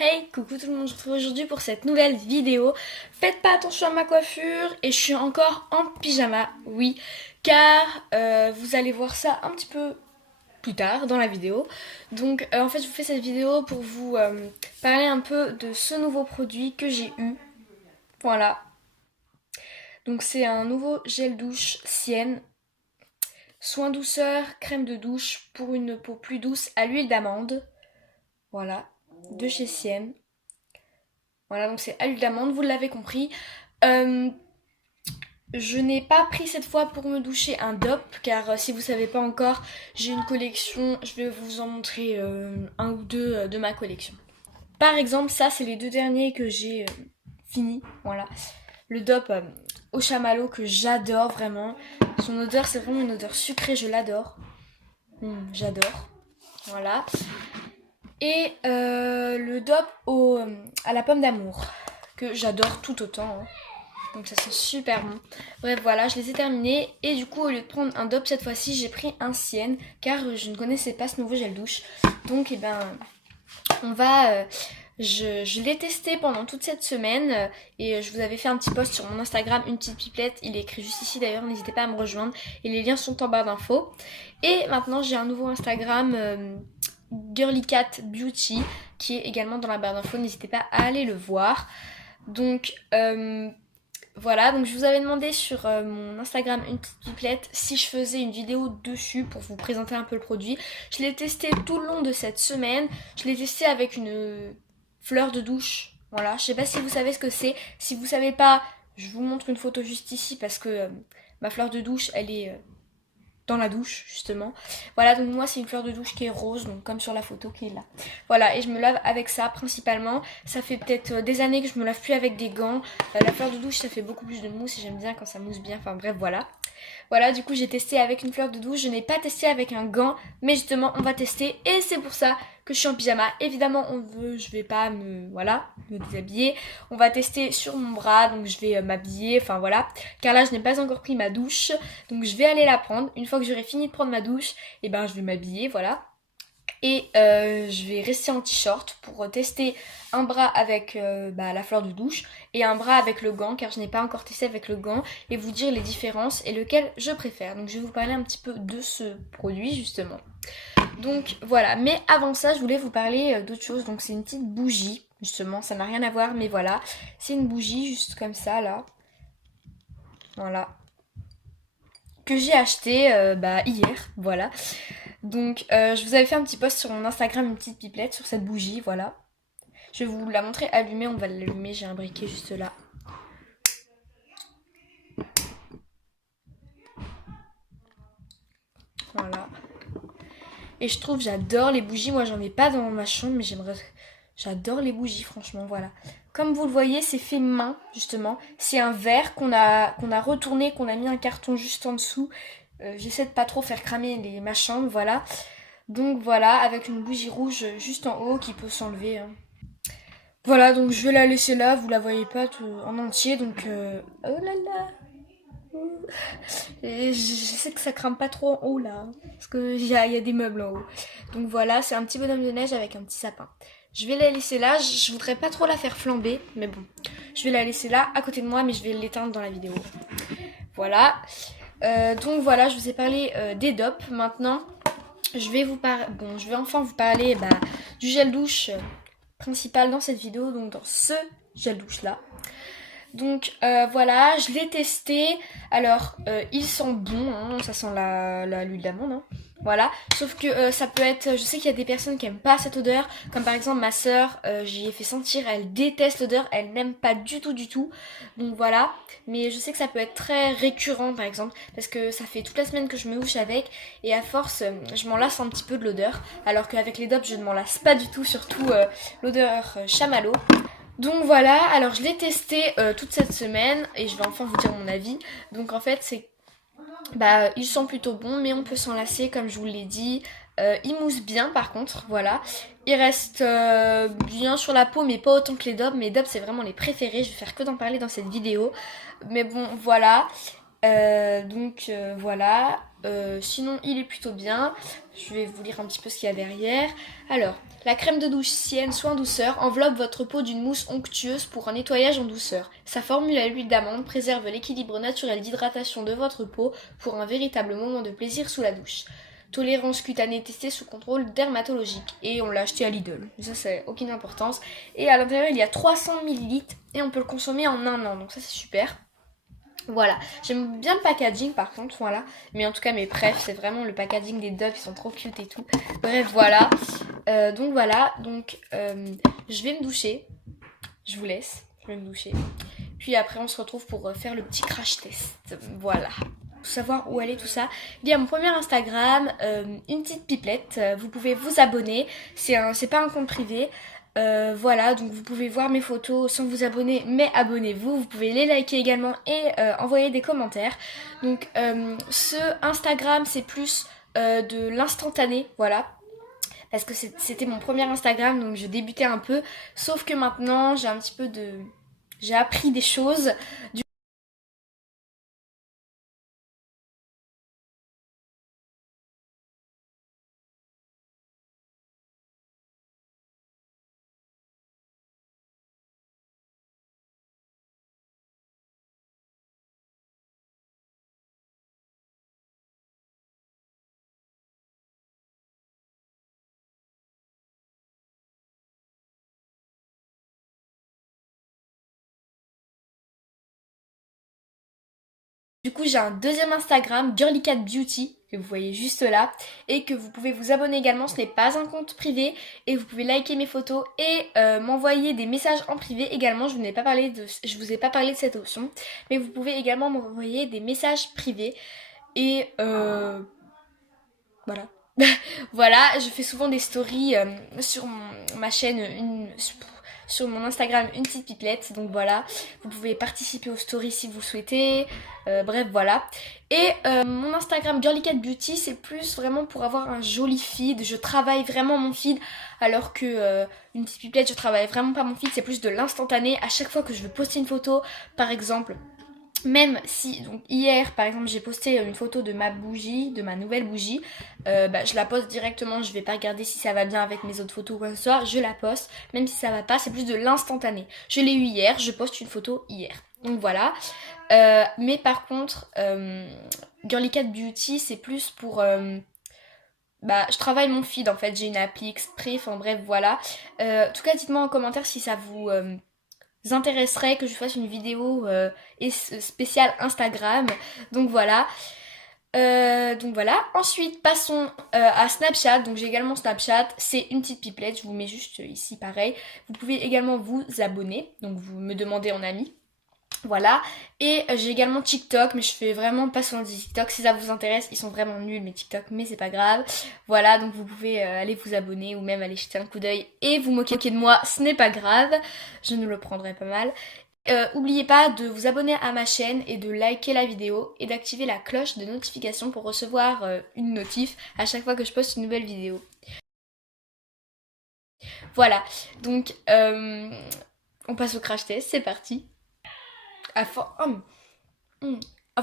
Hey, coucou tout le monde, je vous retrouve aujourd'hui pour cette nouvelle vidéo. Faites pas attention à ma coiffure et je suis encore en pyjama, oui, car vous allez voir ça un petit peu plus tard dans la vidéo. Donc en fait je vous fais cette vidéo pour vous parler un peu de ce nouveau produit que j'ai eu. Voilà, donc c'est un nouveau gel douche Sienne. Soin douceur, crème de douche pour une peau plus douce à l'huile d'amande. Voilà, de chez Sienne. Voilà, donc c'est à l'huile d'amande, vous l'avez compris. Euh, je n'ai pas pris cette fois pour me doucher un DOP, car si vous ne savez pas encore, j'ai une collection, je vais vous en montrer un ou deux de ma collection. Par exemple, ça c'est les deux derniers que j'ai finis, voilà. Le DOP au chamallow que j'adore vraiment. Son odeur, c'est vraiment une odeur sucrée, je l'adore. J'adore, voilà. Et le DOP à la pomme d'amour, que j'adore tout autant. Donc ça sent super bon. Bref, voilà, je les ai terminés. Et du coup, au lieu de prendre un DOP cette fois-ci, j'ai pris un Sienne, car je ne connaissais pas ce nouveau gel douche. Donc, on va... je l'ai testé pendant toute cette semaine et je vous avais fait un petit post sur mon Instagram, une petite pipelette, il est écrit juste ici d'ailleurs, n'hésitez pas à me rejoindre et les liens sont en barre d'infos. Et maintenant j'ai un nouveau Instagram, Girly Cat Beauty, qui est également dans la barre d'infos, n'hésitez pas à aller le voir. Donc voilà, donc je vous avais demandé sur mon Instagram une petite pipelette si je faisais une vidéo dessus pour vous présenter un peu le produit. Je l'ai testé tout le long de cette semaine, je l'ai testé avec une fleur de douche. Voilà, je sais pas si vous savez ce que c'est. Si vous savez pas, je vous montre une photo juste ici parce que ma fleur de douche, elle est dans la douche justement. Voilà, donc moi c'est une fleur de douche qui est rose, donc comme sur la photo qui est là. Voilà, et je me lave avec ça principalement. Ça fait peut-être des années que je me lave plus avec des gants. La fleur de douche ça fait beaucoup plus de mousse et j'aime bien quand ça mousse bien. Enfin bref, voilà. Voilà, du coup j'ai testé avec une fleur de douche, je n'ai pas testé avec un gant, mais justement on va tester et c'est pour ça que je suis en pyjama. Évidemment je vais pas me déshabiller. On va tester sur mon bras, donc je vais m'habiller, enfin voilà. Car là je n'ai pas encore pris ma douche, donc je vais aller la prendre. Une fois que j'aurai fini de prendre ma douche, et je vais m'habiller, voilà. Et je vais rester en t-shirt pour tester un bras avec la fleur de douche et un bras avec le gant, car je n'ai pas encore testé avec le gant, et vous dire les différences et lequel je préfère. Donc je vais vous parler un petit peu de ce produit justement. Donc voilà, mais avant ça je voulais vous parler d'autre chose. Donc c'est une petite bougie, justement, ça n'a rien à voir, mais voilà. C'est une bougie juste comme ça là. Voilà. Que j'ai acheté hier, voilà. Donc je vous avais fait un petit post sur mon Instagram, une petite pipelette sur cette bougie, voilà. Je vais vous la montrer allumée, on va l'allumer, j'ai un briquet juste là. Voilà. Et je trouve, j'adore les bougies, moi j'en ai pas dans ma chambre, mais j'adore les bougies, franchement, voilà. Comme vous le voyez, c'est fait main, justement. C'est un verre qu'on a retourné, qu'on a mis un carton juste en dessous. J'essaie de pas trop faire cramer ma chambre, voilà. Donc voilà, avec une bougie rouge juste en haut qui peut s'enlever. Voilà, donc je vais la laisser là, vous la voyez pas en entier, donc... Oh là là. Et je sais que ça crame pas trop en haut là, parce qu'il y a des meubles en haut. Donc voilà, c'est un petit bonhomme de neige avec un petit sapin. Je vais la laisser là, je voudrais pas trop la faire flamber, mais bon. Je vais la laisser là, à côté de moi, mais je vais l'éteindre dans la vidéo. Voilà. Donc voilà, je vous ai parlé des DOP. Maintenant, je vais enfin vous parler du gel douche principal dans cette vidéo, donc dans ce gel douche là. Donc voilà, je l'ai testé. Alors, il sent bon, hein, ça sent l'huile d'amande. Hein. Voilà, sauf que ça peut être... Je sais qu'il y a des personnes qui n'aiment pas cette odeur. Comme par exemple ma soeur, j'y ai fait sentir, elle déteste l'odeur, elle n'aime pas du tout, du tout. Donc voilà, mais je sais que ça peut être très récurrent par exemple, parce que ça fait toute la semaine que je me mouche avec, et à force, je m'en lasse un petit peu de l'odeur. Alors qu'avec les DOP, je ne m'en lasse pas du tout, surtout l'odeur chamallow. Donc voilà, alors je l'ai testé toute cette semaine et je vais enfin vous dire mon avis. Donc en fait ils sont plutôt bons, mais on peut s'en lasser comme je vous l'ai dit. Ils moussent bien par contre, voilà. Ils restent bien sur la peau, mais pas autant que les DOP. Mes DOP c'est vraiment les préférés, je vais faire que d'en parler dans cette vidéo. Mais bon voilà, voilà. Sinon il est plutôt bien. Je vais vous lire un petit peu ce qu'il y a derrière. Alors, la crème de douche Sienne Soin Douceur enveloppe votre peau d'une mousse onctueuse pour un nettoyage en douceur. Sa formule à l'huile d'amande préserve l'équilibre naturel d'hydratation de votre peau pour un véritable moment de plaisir sous la douche. Tolérance cutanée testée sous contrôle dermatologique. Et on l'a acheté à Lidl. Ça, c'est aucune importance. Et à l'intérieur, il y a 300 ml et on peut le consommer en 1 an. Donc ça, c'est super. Voilà, j'aime bien le packaging par contre, voilà. Mais en tout cas mes préfs, c'est vraiment le packaging des Dove, ils sont trop cute et tout. Bref, voilà. Donc je vais me doucher. Je vous laisse, je vais me doucher. Puis après on se retrouve pour faire le petit crash test. Voilà. Pour savoir où aller tout ça. Il y a mon premier Instagram, une petite pipelette. Vous pouvez vous abonner. C'est pas un compte privé. Voilà, donc vous pouvez voir mes photos sans vous abonner, mais abonnez-vous. Vous pouvez les liker également et envoyer des commentaires. Donc ce Instagram, c'est plus de l'instantané, voilà. Parce que c'était mon premier Instagram, donc je débutais un peu. Sauf que maintenant, j'ai appris des choses. Du coup, j'ai un deuxième Instagram, Girly Cat Beauty, que vous voyez juste là, et que vous pouvez vous abonner également. Ce n'est pas un compte privé, et vous pouvez liker mes photos et m'envoyer des messages en privé également. Je vous ai pas parlé de cette option, mais vous pouvez également m'envoyer des messages privés. Et voilà. Voilà, je fais souvent des stories sur ma chaîne, sur mon Instagram, une petite pipelette. Donc voilà, vous pouvez participer aux stories si vous le souhaitez. Bref, voilà. Et mon Instagram Girly Cat Beauty, c'est plus vraiment pour avoir un joli feed. Je travaille vraiment mon feed, alors que une petite pipelette, je travaille vraiment pas mon feed. C'est plus de l'instantané. À chaque fois que je veux poster une photo, par exemple. Même si, donc hier par exemple j'ai posté une photo de ma bougie, de ma nouvelle bougie, je la poste directement, je vais pas regarder si ça va bien avec mes autres photos ou quoi que ce soit, je la poste, même si ça va pas, c'est plus de l'instantané. Je l'ai eu hier, je poste une photo hier. Donc voilà. Mais par contre, Girly Cat Beauty c'est plus pour... je travaille mon feed en fait, j'ai une appli exprès, enfin bref voilà. En tout cas dites-moi en commentaire si ça vous intéresserait que je fasse une vidéo spéciale Instagram. Donc voilà. Ensuite, passons à Snapchat. Donc j'ai également Snapchat. C'est une petite pipelette. Je vous mets juste ici pareil. Vous pouvez également vous abonner. Donc vous me demandez en ami. Voilà. Et j'ai également TikTok, mais je fais vraiment pas souvent des TikTok. Si ça vous intéresse, ils sont vraiment nuls mes TikTok, mais c'est pas grave. Voilà, donc vous pouvez aller vous abonner ou même aller jeter un coup d'œil et vous moquer de moi, ce n'est pas grave. Je ne le prendrai pas mal. N'oubliez pas de vous abonner à ma chaîne et de liker la vidéo et d'activer la cloche de notification pour recevoir une notif à chaque fois que je poste une nouvelle vidéo. Voilà, donc on passe au crash test, c'est parti. En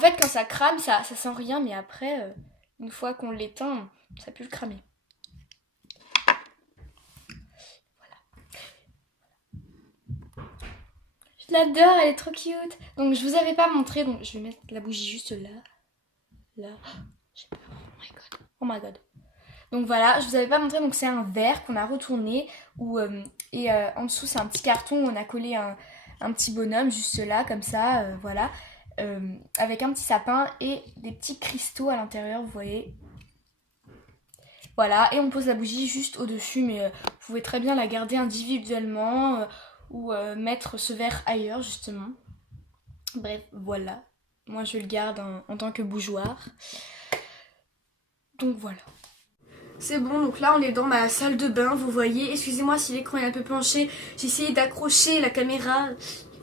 fait, quand ça crame, ça sent rien, mais après, une fois qu'on l'éteint, ça peut le cramer. Je l'adore, elle est trop cute. Donc, je vous avais pas montré, donc je vais mettre la bougie juste là. Là. J'ai peur. Oh my god. Oh my god. Donc voilà, je vous avais pas montré, donc c'est un verre qu'on a retourné. En dessous, c'est un petit carton où on a collé un petit bonhomme juste là, comme ça, voilà. Avec un petit sapin et des petits cristaux à l'intérieur, vous voyez. Voilà, et on pose la bougie juste au-dessus, mais vous pouvez très bien la garder individuellement ou mettre ce verre ailleurs, justement. Bref, voilà. Moi, je le garde en tant que bougeoir. Donc voilà. C'est bon, donc là on est dans ma salle de bain, vous voyez. Excusez-moi si l'écran est un peu penché. J'ai essayé d'accrocher la caméra,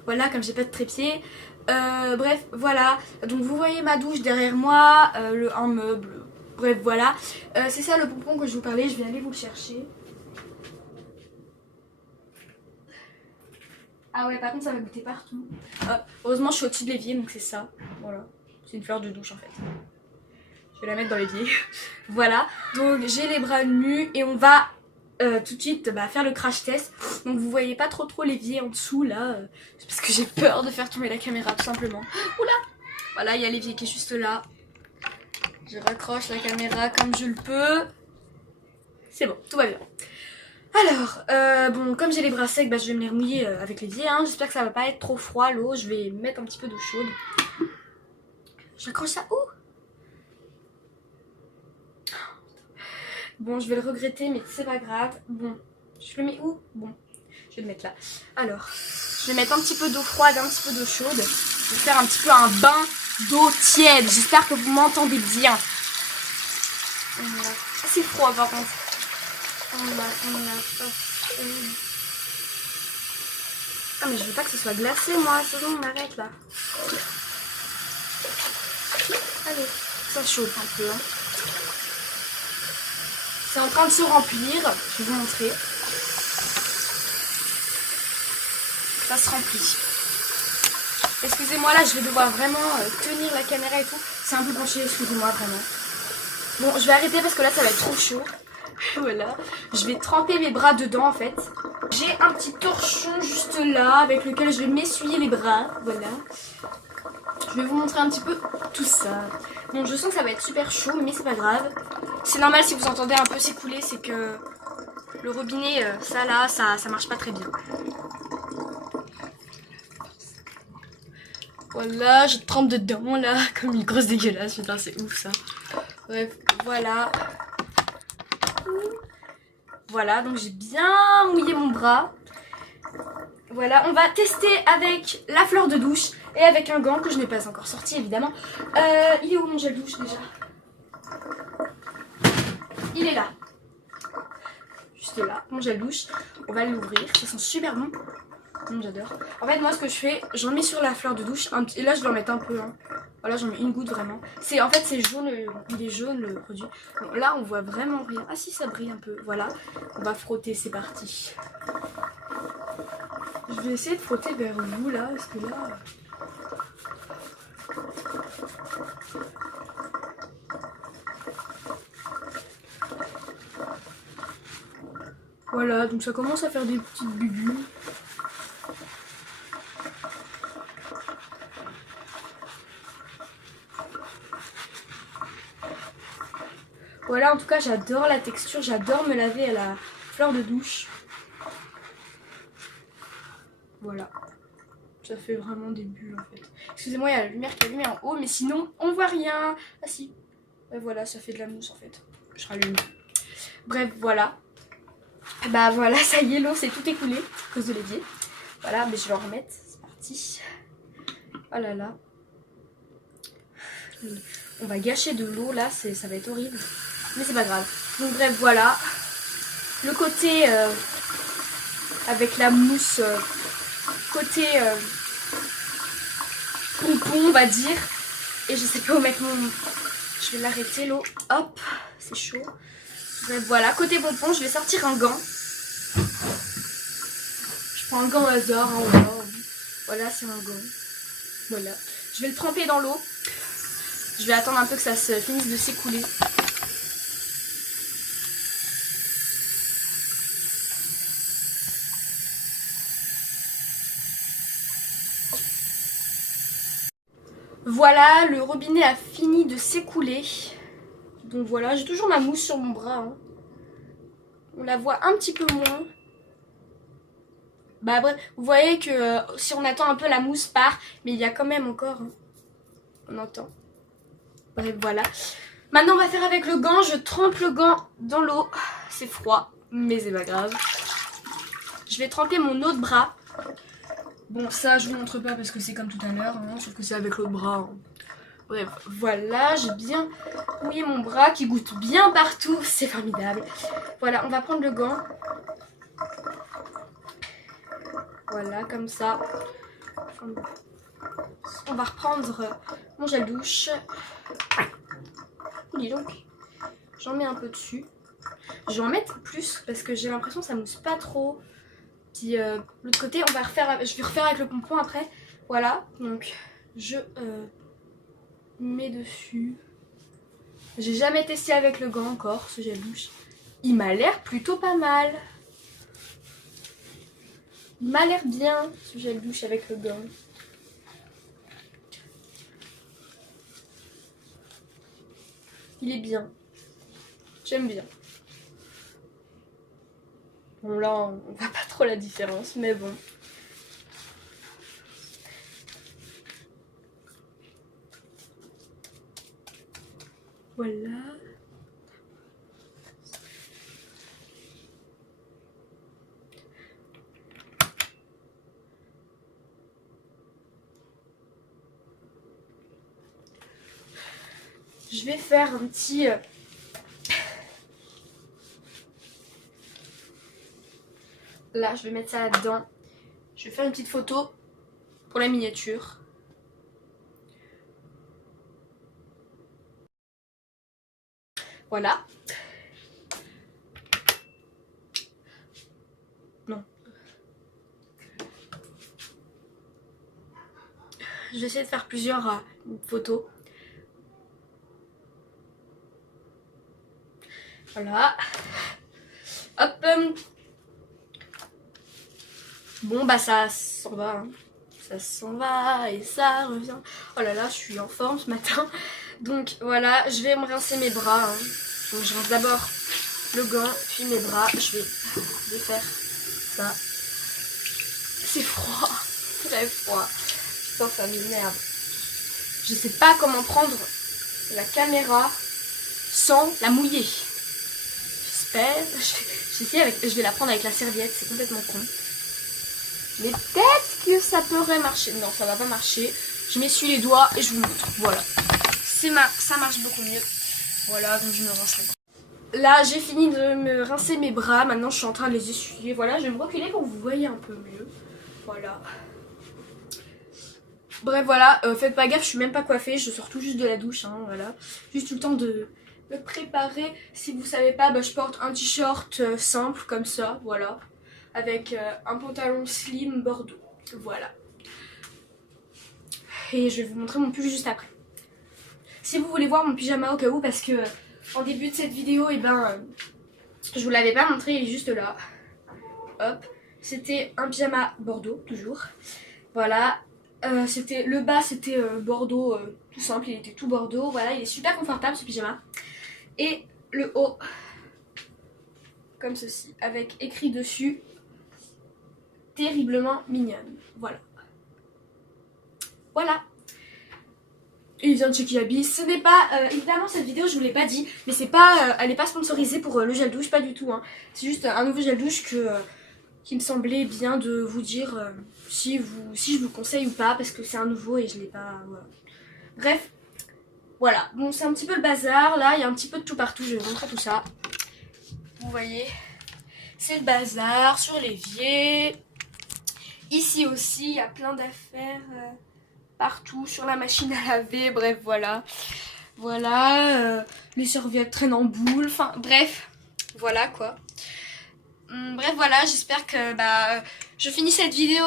voilà, comme j'ai pas de trépied. Bref, voilà. Donc vous voyez ma douche derrière moi, un meuble. Bref, voilà. C'est ça le pompon que je vous parlais, je vais aller vous le chercher. Ah ouais, par contre ça va goûter partout. Heureusement je suis au-dessus de l'évier, donc c'est ça. Voilà. C'est une fleur de douche en fait. Je vais la mettre dans l'évier. Voilà, donc j'ai les bras nus et on va tout de suite faire le crash test. Donc vous voyez pas trop l'évier en dessous là, c'est parce que j'ai peur de faire tomber la caméra tout simplement. Oula, voilà, il y a l'évier qui est juste là. Je raccroche la caméra comme je le peux. C'est bon, tout va bien. Alors, bon, comme j'ai les bras secs, je vais me les remouiller avec l'évier. Hein. J'espère que ça va pas être trop froid l'eau. Je vais mettre un petit peu d'eau chaude. J'accroche ça où? Bon, je vais le regretter, mais c'est pas grave. Bon, je le mets où? Bon, je vais le mettre là. Alors, je vais mettre un petit peu d'eau froide, un petit peu d'eau chaude. Je vais faire un petit peu un bain d'eau tiède. J'espère que vous m'entendez bien. Voilà. C'est froid par contre. Ah mais je veux pas que ce soit glacé moi, c'est bon, on arrête là. Allez, ça chauffe un peu. Hein. C'est en train de se remplir, je vais vous montrer. Ça se remplit. Excusez-moi là, je vais devoir vraiment tenir la caméra et tout. C'est un peu penché, excusez-moi vraiment. Bon, je vais arrêter parce que là ça va être trop chaud. Voilà, je vais tremper mes bras dedans en fait. J'ai un petit torchon juste là avec lequel je vais m'essuyer les bras. Voilà. Je vais vous montrer un petit peu tout ça. Bon, je sens que ça va être super chaud, mais c'est pas grave. C'est normal si vous entendez un peu s'écouler, c'est que le robinet, ça là, ça marche pas très bien. Voilà, je trempe dedans là, comme une grosse dégueulasse. Putain, c'est ouf ça. Bref, voilà. Voilà, donc j'ai bien mouillé mon bras. Voilà, on va tester avec la fleur de douche et avec un gant que je n'ai pas encore sorti évidemment. Il est où mon gel douche déjà? Il est là. Juste là, mon gel douche. On va l'ouvrir, ça sent super bon. J'adore. En fait, moi ce que je fais, j'en mets sur la fleur de douche. Et là je vais en mettre un peu. Hein. Voilà, j'en mets une goutte vraiment. En fait, c'est jaune, il est jaune le produit. Bon, là on voit vraiment rien. Ah si, ça brille un peu. Voilà, on va frotter, c'est parti. Je vais essayer de frotter vers vous là, parce que là... Voilà, donc ça commence à faire des petites bulles. Voilà, en tout cas, j'adore la texture, j'adore me laver à la fleur de douche. Voilà. Ça fait vraiment des bulles en fait. Excusez-moi, il y a la lumière qui est allumée en haut, mais sinon, on voit rien. Ah si. Et voilà, ça fait de la mousse en fait. Je rallume. Bref, voilà. Voilà, ça y est, l'eau s'est tout écoulée à cause de l'évier. Voilà, mais je vais en remettre. C'est parti. Oh là là. On va gâcher de l'eau là, ça va être horrible. Mais c'est pas grave. Donc bref, voilà. Le côté avec la mousse, côté pompon, on va dire. Et je sais pas où mettre mon... Je vais l'arrêter l'eau. Hop, c'est chaud. Bref, voilà. Côté pompon, je vais sortir un gant. Je prends un gant au hasard. Hein, voilà, c'est un gant. Voilà. Je vais le tremper dans l'eau. Je vais attendre un peu que ça se finisse de s'écouler. Voilà, le robinet a fini de s'écouler. Donc voilà, j'ai toujours ma mousse sur mon bras. Hein. On la voit un petit peu moins. Bref, vous voyez que si on attend un peu, la mousse part. Mais il y a quand même encore... Hein. On entend. Bref, voilà. Maintenant, on va faire avec le gant. Je trempe le gant dans l'eau. C'est froid, mais c'est pas grave. Je vais tremper mon autre bras. Bon, ça, je vous montre pas parce que c'est comme tout à l'heure. Hein, sauf que c'est avec l'autre bras. Hein. Bref, voilà. J'ai bien mouillé mon bras qui goûte bien partout. C'est formidable. Voilà, on va prendre le gant. Voilà, comme ça. On va reprendre mon gel douche. Dis donc, j'en mets un peu dessus. Je vais en mettre plus parce que j'ai l'impression que ça mousse pas trop. Puis l'autre côté, je vais refaire avec le pompon après. Voilà, donc je mets dessus. J'ai jamais testé avec le gant encore, ce gel douche. Il m'a l'air plutôt pas mal. Il m'a l'air bien, ce gel douche avec le gant. Il est bien. J'aime bien. Bon là, on voit pas trop la différence, mais bon. Voilà. Je vais faire un petit... Là, je vais mettre ça là-dedans. Je vais faire une petite photo pour la miniature. Voilà. Non. Je vais essayer de faire plusieurs photos. Voilà. Hop. Bon bah ça s'en va. Hein. Ça s'en va et ça revient. Oh là là, je suis en forme ce matin. Donc voilà, je vais me rincer mes bras. Hein. Donc je rince d'abord le gant, puis mes bras. Je vais défaire ça. C'est froid. Très froid. Putain, ça m'énerve. Je sais pas comment prendre la caméra sans la mouiller. J'espère. Je vais la prendre avec la serviette, c'est complètement con. Mais peut-être que ça pourrait marcher. Non, ça va pas marcher. Je m'essuie les doigts et je vous montre. Voilà. Ça marche beaucoup mieux. Voilà, donc je me rince. Là, j'ai fini de me rincer mes bras. Maintenant, je suis en train de les essuyer. Voilà, je vais me reculer pour que vous voyez un peu mieux. Voilà. Bref, voilà. Faites pas gaffe, je suis même pas coiffée. Je sors tout juste de la douche. Hein, voilà. Juste tout le temps de me préparer. Si vous savez pas, bah, je porte un t-shirt simple comme ça. Voilà. Avec un pantalon slim bordeaux. Voilà. Et je vais vous montrer mon pull juste après. Si vous voulez voir mon pyjama au cas où, parce que en début de cette vidéo, et je vous l'avais pas montré, il est juste là. Hop. C'était un pyjama bordeaux, toujours. Voilà. Le bas, c'était bordeaux tout simple, il était tout bordeaux. Voilà, il est super confortable ce pyjama. Et le haut, comme ceci, avec écrit dessus terriblement mignonne. Voilà. Voilà. Il vient de chez Kiabi. Ce n'est pas... évidemment, cette vidéo, je vous l'ai pas dit, mais c'est pas... elle n'est pas sponsorisée pour le gel douche, pas du tout. Hein. C'est juste un nouveau gel douche qui me semblait bien de vous dire si je vous conseille ou pas, parce que c'est un nouveau et je l'ai pas... Voilà. Bref. Voilà. Bon, c'est un petit peu le bazar. Là, il y a un petit peu de tout partout. Je vais vous montrer tout ça. Vous voyez, c'est le bazar sur l'évier. Ici aussi, il y a plein d'affaires partout sur la machine à laver. Bref, voilà. Voilà, les serviettes traînent en boule. Enfin, bref, voilà quoi. Bref, voilà, j'espère que je finis cette vidéo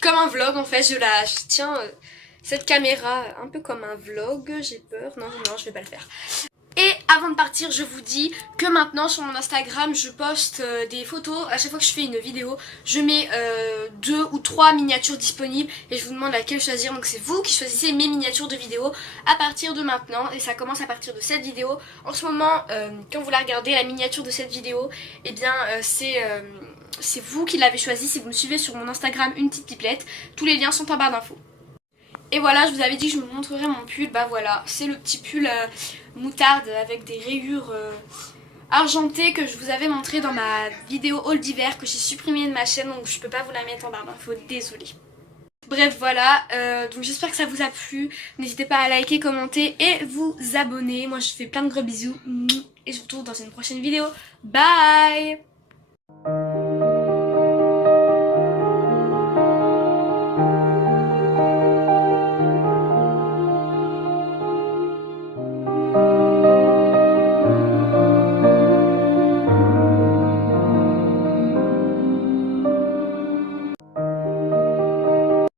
comme un vlog en fait. Je tiens cette caméra un peu comme un vlog. J'ai peur. Non, je vais pas le faire. Et avant de partir, je vous dis que maintenant sur mon Instagram, je poste des photos. À chaque fois que je fais une vidéo, je mets 2 ou 3 miniatures disponibles et je vous demande laquelle choisir. Donc c'est vous qui choisissez mes miniatures de vidéos à partir de maintenant. Et ça commence à partir de cette vidéo. En ce moment, quand vous la regardez, la miniature de cette vidéo, eh bien c'est vous qui l'avez choisi. Si vous me suivez sur mon Instagram, une petite pipelette, tous les liens sont en barre d'infos. Et voilà, je vous avais dit que je vous montrerai mon pull. Bah voilà, c'est le petit pull moutarde avec des rayures argentées que je vous avais montré dans ma vidéo haul d'hiver que j'ai supprimée de ma chaîne, donc je peux pas vous la mettre en barre d'infos, désolée. Bref, voilà, donc j'espère que ça vous a plu. N'hésitez pas à liker, commenter et vous abonner. Moi je fais plein de gros bisous et je vous retrouve dans une prochaine vidéo. Bye!